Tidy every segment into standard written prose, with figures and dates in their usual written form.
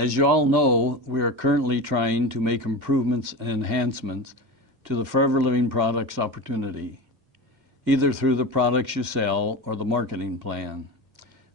As you all know, we are currently trying to make improvements and enhancements to the Forever Living Products opportunity, either through the products you sell or the marketing plan.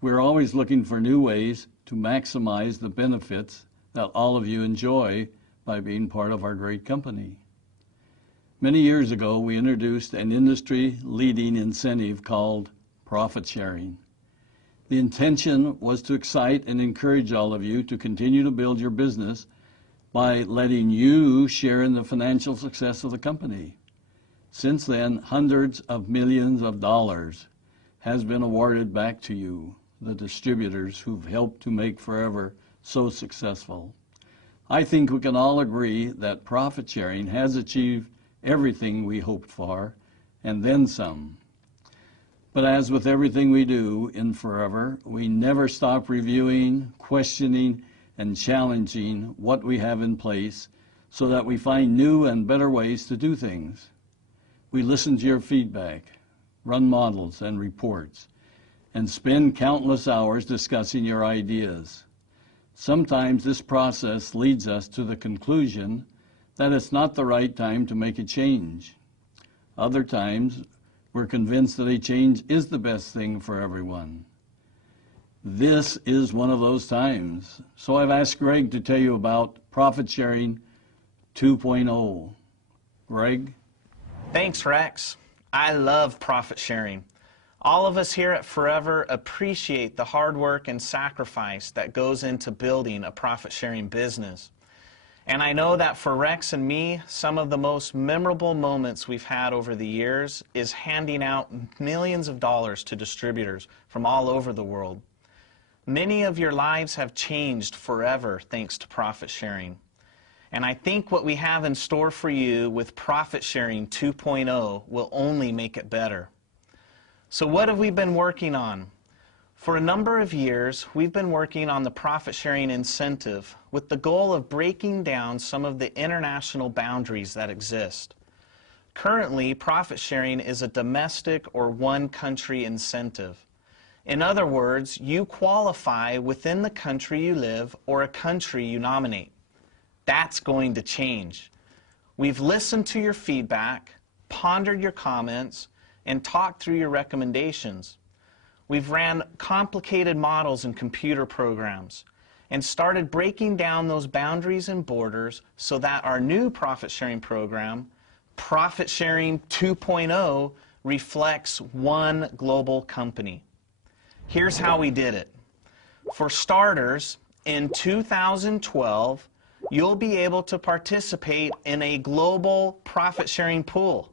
We're always looking for new ways to maximize the benefits that all of you enjoy by being part of our great company. Many years ago, we introduced an industry-leading incentive called profit sharing. The intention was to excite and encourage all of you to continue to build your business by letting you share in the financial success of the company. Since then, hundreds of millions of dollars has been awarded back to you, the distributors who've helped to make Forever so successful. I think we can all agree that profit sharing has achieved everything we hoped for, and then some. But as with everything we do in Forever, we never stop reviewing, questioning, and challenging what we have in place so that we find new and better ways to do things. We listen to your feedback, run models and reports, and spend countless hours discussing your ideas. Sometimes this process leads us to the conclusion that it's not the right time to make a change. Other times, we're convinced that a change is the best thing for everyone. This is one of those times. So I've asked Greg to tell you about Profit Sharing 2.0. Greg? Thanks, Rex. I love profit sharing. All of us here at Forever appreciate the hard work and sacrifice that goes into building a profit sharing business. And I know that for Rex and me, some of the most memorable moments we've had over the years is handing out millions of dollars to distributors from all over the world. Many of your lives have changed forever thanks to profit sharing. And I think what we have in store for you with Profit Sharing 2.0 will only make it better. So what have we been working on? For a number of years, we've been working on the profit sharing incentive with the goal of breaking down some of the international boundaries that exist. Currently, profit sharing is a domestic or one-country incentive. In other words, you qualify within the country you live or a country you nominate. That's going to change. We've listened to your feedback, pondered your comments, and talked through your recommendations. We've ran complicated models and computer programs and started breaking down those boundaries and borders so that our new profit sharing program, Profit Sharing 2.0, reflects one global company. Here's how we did it. For starters, in 2012, you'll be able to participate in a global profit sharing pool,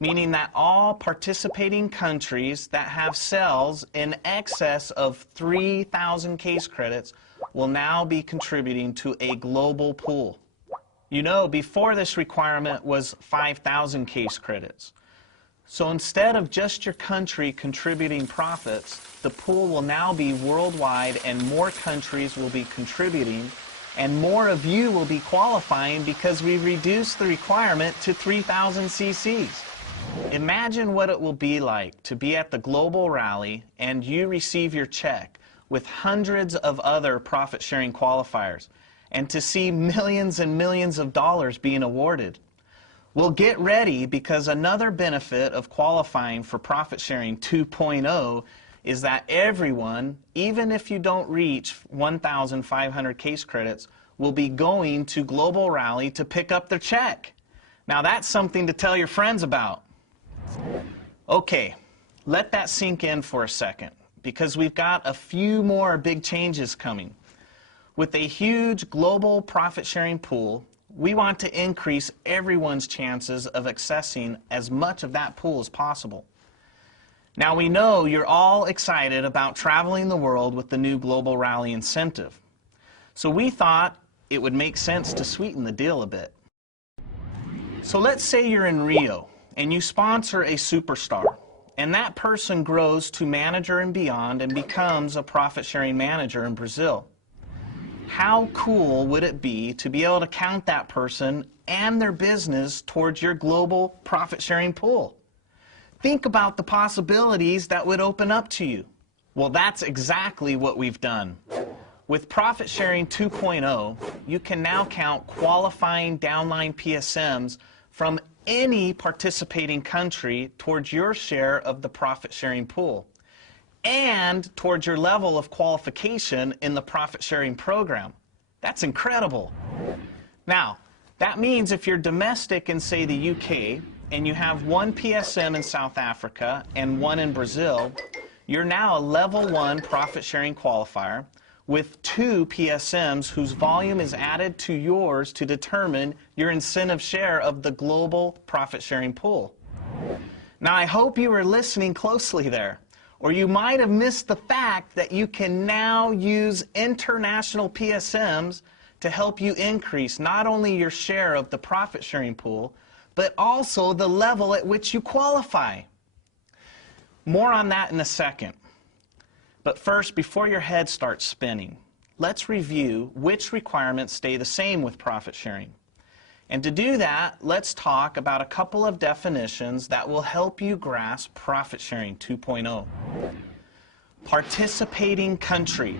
meaning that all participating countries that have sales in excess of 3,000 case credits will now be contributing to a global pool. You know, before this requirement was 5,000 case credits. So instead of just your country contributing profits, the pool will now be worldwide and more countries will be contributing and more of you will be qualifying because we've reduced the requirement to 3,000 cc's. Imagine what it will be like to be at the global rally and you receive your check with hundreds of other profit-sharing qualifiers and to see millions and millions of dollars being awarded. Well, get ready because another benefit of qualifying for Profit Sharing 2.0 is that everyone, even if you don't reach 1,500 case credits, will be going to Global Rally to pick up their check. Now that's something to tell your friends about. Okay, let that sink in for a second because we've got a few more big changes coming. With a huge global profit sharing pool, we want to increase everyone's chances of accessing as much of that pool as possible. Now we know you're all excited about traveling the world with the new Global Rally incentive. So we thought it would make sense to sweeten the deal a bit. So let's say you're in Rio and you sponsor a superstar and that person grows to manager and beyond and becomes a profit-sharing manager in Brazil. How cool would it be to be able to count that person and their business towards your global profit-sharing pool? Think about the possibilities that would open up to you. Well, that's exactly what we've done. With Profit Sharing 2.0, you can now count qualifying downline PSMs from any participating country towards your share of the profit sharing pool and towards your level of qualification in the profit sharing program. That's incredible. Now, that means if you're domestic in, say, the UK, and you have one PSM in South Africa and one in Brazil, you're now a level 1 profit sharing qualifier with 2 PSMs whose volume is added to yours to determine your incentive share of the global profit sharing pool. Now, I hope you were listening closely there, or you might have missed the fact that you can now use international PSMs to help you increase not only your share of the profit sharing pool, but also the level at which you qualify. More on that in a second. But first, before your head starts spinning, let's review which requirements stay the same with profit sharing. And to do that, let's talk about a couple of definitions that will help you grasp Profit Sharing 2.0. Participating country.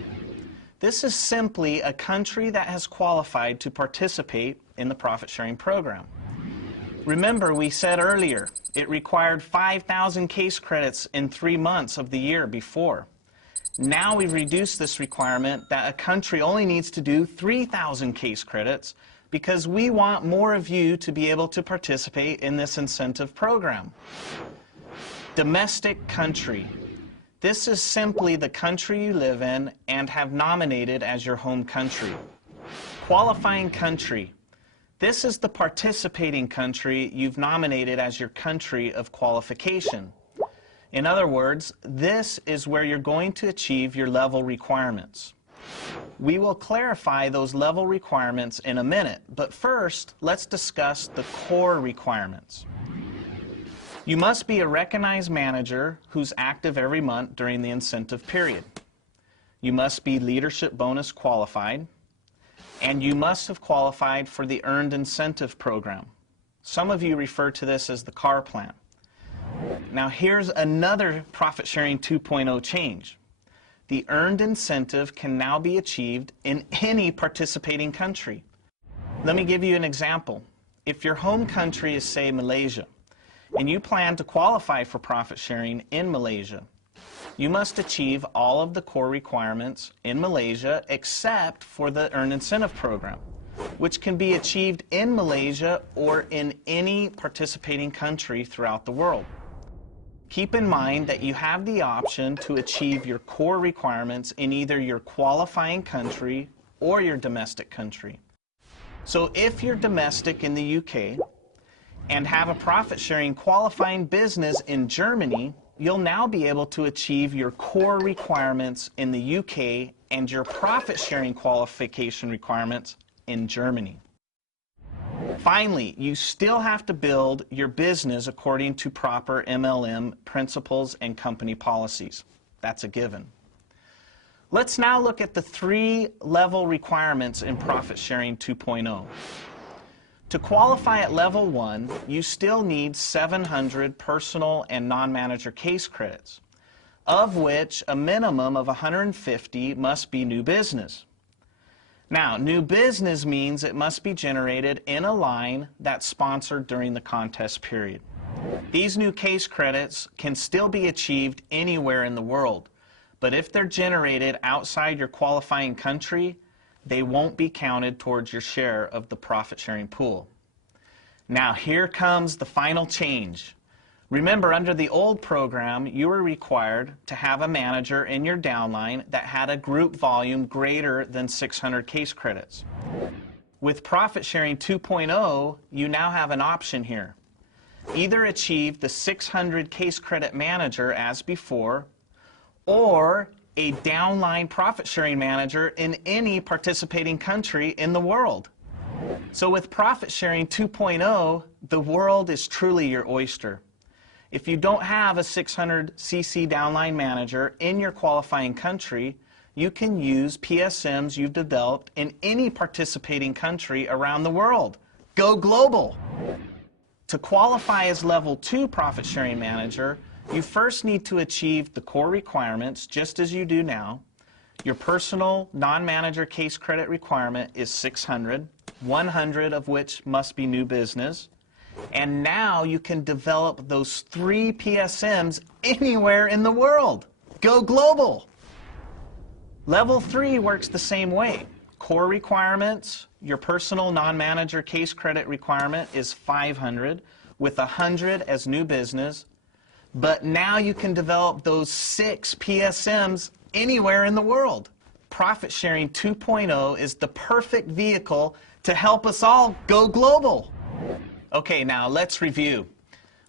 This is simply a country that has qualified to participate in the profit sharing program. Remember, we said earlier, it required 5,000 case credits in 3 months of the year before. Now we've reduced this requirement that a country only needs to do 3,000 case credits because we want more of you to be able to participate in this incentive program. Domestic country. This is simply the country you live in and have nominated as your home country. Qualifying country. This is the participating country you've nominated as your country of qualification. In other words, this is where you're going to achieve your level requirements. We will clarify those level requirements in a minute, but first, let's discuss the core requirements. You must be a recognized manager who's active every month during the incentive period. You must be leadership bonus qualified, and you must have qualified for the Earned Incentive Program. Some of you refer to this as the CAR plan. Now here's another Profit Sharing 2.0 change. The earned incentive can now be achieved in any participating country. Let me give you an example. If your home country is, say, Malaysia, and you plan to qualify for profit sharing in Malaysia, you must achieve all of the core requirements in Malaysia except for the Earned Incentive Program, which can be achieved in Malaysia or in any participating country throughout the world. Keep in mind that you have the option to achieve your core requirements in either your qualifying country or your domestic country. So if you're domestic in the UK and have a profit-sharing qualifying business in Germany, you'll now be able to achieve your core requirements in the UK and your profit-sharing qualification requirements in Germany. Finally, you still have to build your business according to proper MLM principles and company policies. That's a given. Let's now look at the 3 level requirements in Profit Sharing 2.0. To qualify at level 1, you still need 700 personal and non-manager case credits, of which a minimum of 150 must be new business. Now, new business means it must be generated in a line that's sponsored during the contest period. These new case credits can still be achieved anywhere in the world, but if they're generated outside your qualifying country, they won't be counted towards your share of the profit-sharing pool. Now, here comes the final change. Remember, under the old program, you were required to have a manager in your downline that had a group volume greater than 600 case credits. With Profit Sharing 2.0, you now have an option here. Either achieve the 600 case credit manager as before, or a downline profit sharing manager in any participating country in the world. So with Profit Sharing 2.0, the world is truly your oyster. If you don't have a 600 cc downline manager in your qualifying country, you can use PSMs you've developed in any participating country around the world. Go global! To qualify as level 2 profit sharing manager, you first need to achieve the core requirements just as you do now. Your personal non-manager case credit requirement is 600, 100 of which must be new business. And now you can develop those 3 PSMs anywhere in the world. Go global. Level 3 works the same way. Core requirements, your personal non-manager case credit requirement is 500 with 100 as new business. But now you can develop those 6 PSMs anywhere in the world. Profit Sharing 2.0 is the perfect vehicle to help us all go global. Okay, now let's review.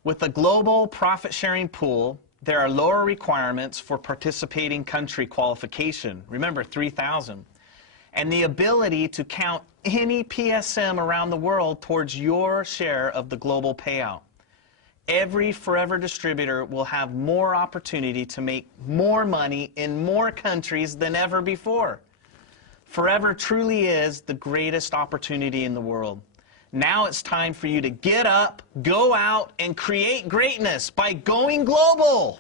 With a global profit sharing pool, there are lower requirements for participating country qualification. Remember, 3,000. And the ability to count any PSM around the world towards your share of the global payout. Every Forever distributor will have more opportunity to make more money in more countries than ever before. Forever truly is the greatest opportunity in the world. Now it's time for you to get up, go out, and create greatness by going global.